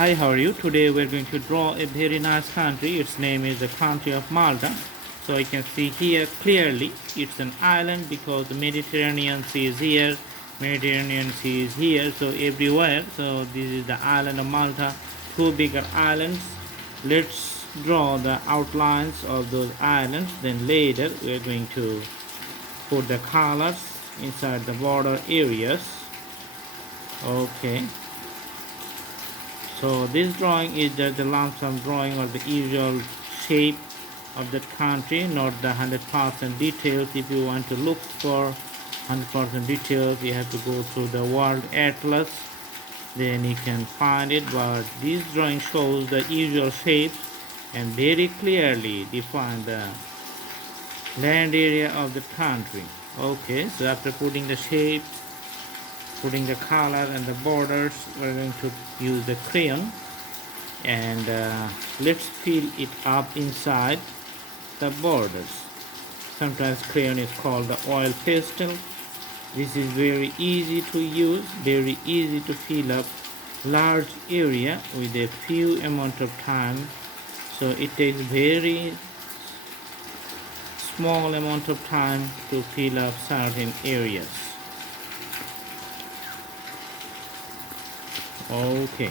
Hi, how are you? Today we're going to draw a very nice country. Its name is the country of Malta. So I can see here clearly it's an island because the Mediterranean Sea is here, Mediterranean Sea is here, so everywhere. So this is the island of Malta, two bigger islands. Let's draw the outlines of those islands. Then later we're going to put the colors inside the border areas. Okay. So this drawing is just the lump sum drawing or the usual shape of the country, not the 100% details. If you want to look for 100% details, you have to go through the World Atlas, then you can find it. But this drawing shows the usual shapes and very clearly define the land area of the country. Okay, so after putting the shapes, putting the color and the borders, we're going to use the crayon and let's fill it up inside the borders. Sometimes crayon is called the oil pastel. This is very easy to use, very easy to fill up large area with a few amount of time. So it takes very small amount of time to fill up certain areas. Okay.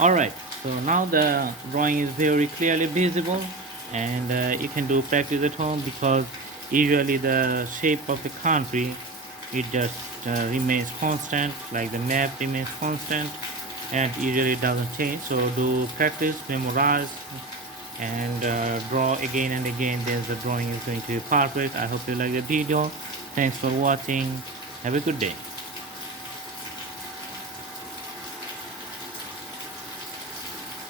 Alright, so now the drawing is very clearly visible and you can do practice at home because usually the shape of a country it just remains constant, like the map remains constant and usually doesn't change. So do practice, memorize and draw again and again, then the drawing is going to be perfect. I hope you like the video. Thanks for watching. Have a good day.